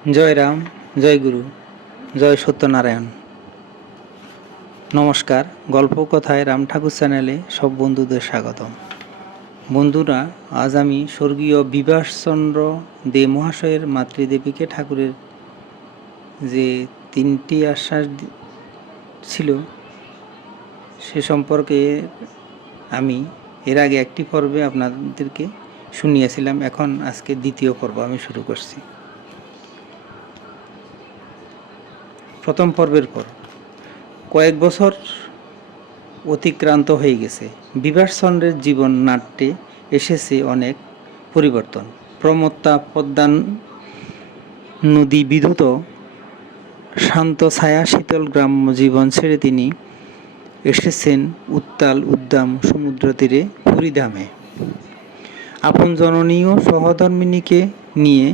জয় রাম, জয় গুরু, জয় সত্যনারায়ণ। নমস্কার। গল্প কথায় রাম ঠাকুর চ্যানেলে সব বন্ধুদের স্বাগতম। বন্ধুরা, আজ আমি স্বর্গীয় বিভাসচন্দ্র দে মহাশয়ের মাতৃদেবীকে ঠাকুরের যে তিনটি আশ্বাস ছিল সে সম্পর্কে আমি এর আগে একটি পর্বে আপনাদেরকে শুনিয়েছিলাম। এখন আজকে দ্বিতীয় পর্ব আমি শুরু করছি। প্রথম পর্বের পর কয়েক বছর অতিক্রান্ত হয়ে গেছে। বিভাসচন্দ্রের জীবন নাট্যে এসেছে অনেক পরিবর্তন। প্রমত্তা পদ্মা নদী বিধৌত শান্ত ছায়া শীতল গ্রাম্য জীবন ছেড়ে তিনি এসেছেন উত্তাল উদ্দাম সমুদ্র তীরে পুরীধামে। আপন জননী ও সহধর্মিণীকে নিয়ে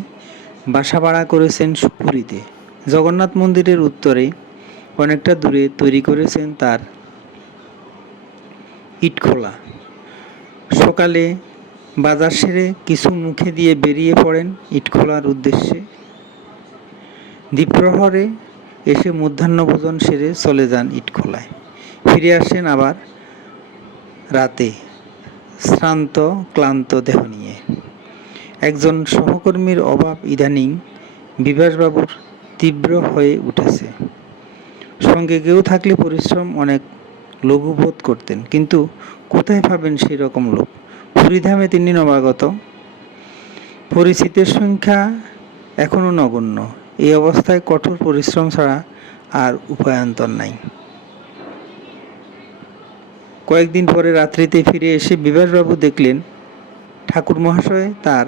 বাসা ভাড়া করেছেন পুরীতে। জগন্নাথ মন্দিরের উত্তরে অনেকটা দূরে তৈরি করেছেন তার ইটখোলা। সকালে বাজার সেরে কিছু মুখে দিয়ে বেরিয়ে পড়েন ইটখোলার উদ্দেশ্যে। দ্বিপ্রহরে এসে মধ্যাহ্নভোজন সেরে চলে যান ইটখোলায়। ফিরে আসেন আবার রাতে শ্রান্ত ক্লান্ত দেহ নিয়ে। একজন সহকর্মীর অভাব ইদানিং বিভাসবাবুর তীব্র হয়ে উঠেছে। সঙ্গে কেউ থাকলে পরিশ্রম অনেক লঘুবোধ করতেন, কিন্তু কোথায় পাবেন সেই রকম লোক? পুরীধামে তিনি নবাগত, পরিচিতের সংখ্যা এখনও নগণ্য। এই অবস্থায় কঠোর পরিশ্রম ছাড়া আর উপায়ান্তর নাই। কয়েকদিন পরে রাত্রিতে ফিরে এসে বিভাসবাবু দেখলেন ঠাকুর মহাশয় তার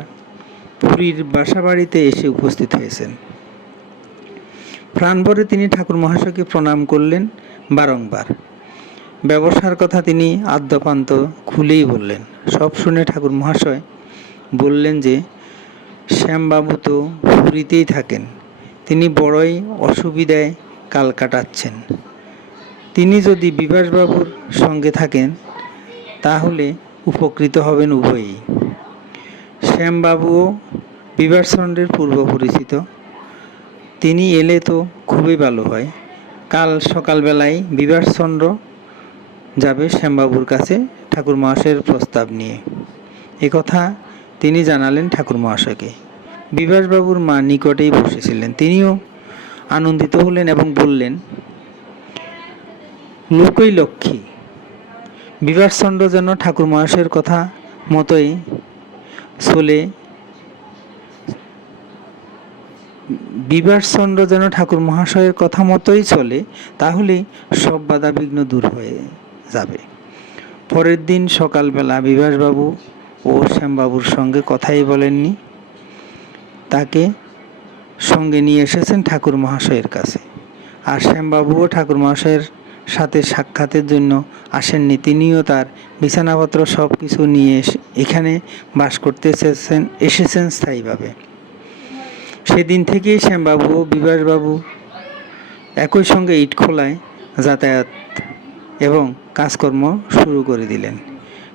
পুরীর বাসাবাড়িতে এসে উপস্থিত হয়েছেন। প্রাণভরে তিনি ঠাকুর মহাশয়কে প্রণাম করলেন বারংবার। ব্যবসার কথা তিনি আদ্যপান্ত খুলেই বললেন। সব শুনে ঠাকুর মহাশয় বললেন যে শ্যামবাবু তো পুরীতেই থাকেন, তিনি বড়ই অসুবিধায় কাল কাটাচ্ছেন। তিনি যদি বিভাসবাবুর সঙ্গে থাকেন তাহলে উপকৃত হবেন উভয়ই। শ্যামবাবুও বিভাসচন্দ্রের পূর্ব পরিচিত, তিনি এলে তো খুবই ভালো হয়। কাল সকালবেলায় বিভাসচন্দ্র যাবে শ্যামবাবুর কাছে ঠাকুর মহাশয়ের প্রস্তাব নিয়ে। একথা তিনি জানালেন ঠাকুর মহাশয়কে। বিভাসবাবুর মা নিকটেই বসেছিলেন, তিনিও আনন্দিত হলেন এবং বললেন, লোকই লক্ষ্মী। বিভাসচন্দ্র যেন ঠাকুর মহাশয়ের কথা মতোই চলে বিভাসচন্দ্র যেন ঠাকুর মহাশয়ের কথা মতোই চলে, তাহলে সব বাধাবিঘ্ন দূর হয়ে যাবে। পরের দিন সকালবেলা বিভাসবাবু ও শ্যামবাবুর সঙ্গে কথাই বলেননি, তাকে সঙ্গে নিয়ে এসেছেন ঠাকুর মহাশয়ের কাছে। আর শ্যামবাবুও ঠাকুর মহাশয়ের সাথে সাক্ষাতের জন্য আসেননি, তিনিও তার বিছানাপত্র সব কিছু নিয়ে এখানে বাস করতে এসেছেন স্থায়ীভাবে। সেদিন থেকেই শ্যামবাবু ও বিভাসবাবু একই সঙ্গে ইটখোলায় যাতায়াত এবং কাজকর্ম শুরু করে দিলেন।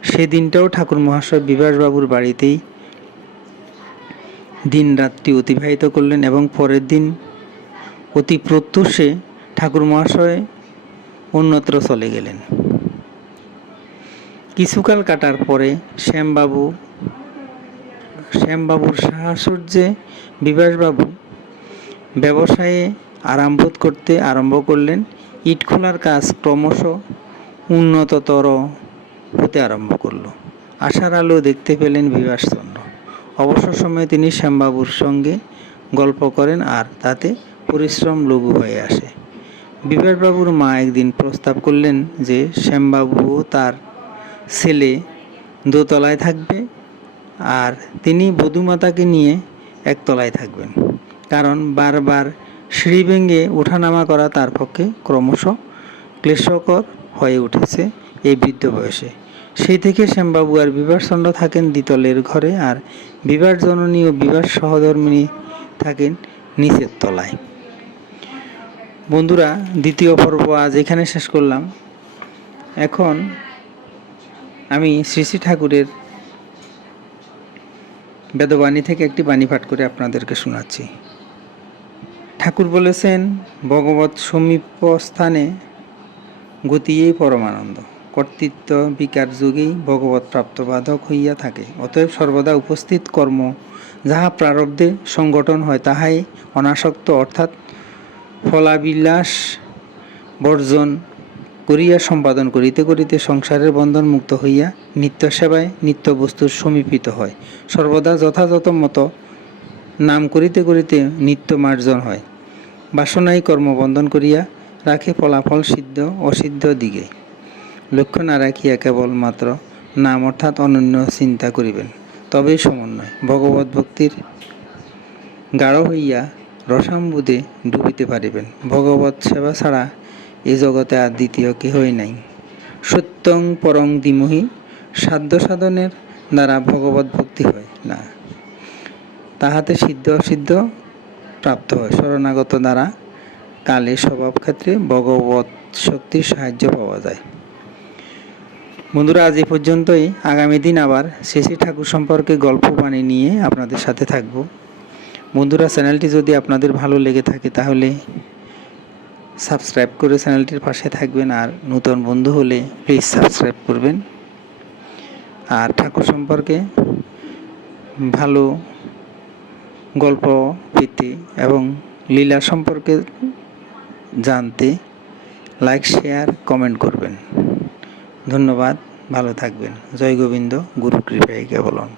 সেদিনটাও ঠাকুর মহাশয় বিভাসবাবুর বাড়িতেই দিন রাত্রি অতিবাহিত করলেন এবং পরের দিন অতি প্রত্যুষে ঠাকুর মহাশয় অন্যত্র চলে গেলেন। কিছুকাল কাটার পরে শ্যামবাবুর সাহচর্যে বিভাসবাবু ব্যবসায়ে করতে আরম্ভ করলেন। ইটখোলার কাজ ক্রমশ উন্নততর হতে আরম্ভ করল। আশার আলো দেখতে পেলেন বিভাসচন্দ্র। অবসর সময়ে তিনি শ্যামবাবুর সঙ্গে গল্প করেন আর তাতে পরিশ্রম লঘু হয়ে আসে। বিভাসবাবুর মা একদিন প্রস্তাব করলেন যে শ্যামবাবুও তার ছেলে দোতলায় থাকবে আর তিনি বধূমাতাকে নিয়ে একতলায় থাকবেন, কারণ বারবার সিঁড়ি ভেঙে ওঠানামা করা তার পক্ষে ক্রমশ ক্লেশকর হয়ে উঠেছে এই বৃদ্ধ বয়সে। সেই থেকে শ্যামবাবু আর বিভাসচন্দ্র থাকেন দ্বিতলের ঘরে, আর বিভাস জননী ও বিভাস সহধর্মিণী থাকেন নিচের তলায়। বন্ধুরা, দ্বিতীয় পর্ব আজ এখানে শেষ করলাম। এখন আমি শ্রী শ্রী ঠাকুরের বেদবাণী থেকে একটি বাণী পাঠ করে আপনাদেরকে শোনাচ্ছি। ঠাকুর বলেছেন, ভগবৎ সমীপ স্থানে গতিয়েই পরমানন্দ। কর্তৃত্ব বিকার যুগেই ভগবৎ প্রাপ্তবাধক হইয়া থাকে। অতএব সর্বদা উপস্থিত কর্ম যাহা প্রারব্ধে সংগঠন হয় তাহাই অনাসক্ত অর্থাৎ ফলাবিলাস বর্জন করিয়া সম্পাদন করিতে করিতে সংসারের বন্ধন মুক্ত হইয়া নিত্য সেবায় নিত্য বস্তুর সমীপিত হয়। সর্বদা যথাযথ মতো নাম করিতে করিতে নিত্য মার্জন হয়। বাসনাই কর্মবন্ধন করিয়া রাখে ফলাফল সিদ্ধ অসিদ্ধ দিকে। লক্ষ্য না রাখিয়া কেবলমাত্র নাম অর্থাৎ অনন্য চিন্তা করিবেন, তবেই সমন্বয়। ভগবত ভক্তির গাঢ় হইয়া রসাম্বুদে ডুবিতে পারিবেন। ভগবত সেবা ছাড়া এ জগতে আর দ্বিতীয় কেহই নাই। সত্যং পরং ধীমহি, সাধ্য সাধনের দ্বারা ভগবত ভক্তি হয় না, তাহাতে সিদ্ধ অসিদ্ধ প্রাপ্ত হয়। শরণাগত দ্বারা কালে স্বভাব ক্ষেত্রে ভগবত শক্তির সাহায্য পাওয়া যায়। বন্ধুরা, আজ এ পর্যন্তই। আগামী দিন আবার শ্রী ঠাকুর সম্পর্কে গল্প বাণী নিয়ে আপনাদের সাথে থাকব। বন্ধুরা, চ্যানেলটি যদি আপনাদের ভালো লেগে থাকে তাহলে সাবস্ক্রাইব করে চ্যানেলটির পাশে থাকবেন, আর নতুন বন্ধু হলে প্লিজ সাবস্ক্রাইব করবেন। আর ঠাকুর সম্পর্কে ভালো গল্প পেতে এবং লীলা সম্পর্কে জানতে লাইক শেয়ার কমেন্ট করবেন। ধন্যবাদ, ভালো থাকবেন। জয় গোবিন্দ, গুরু কৃপায় কেবলম।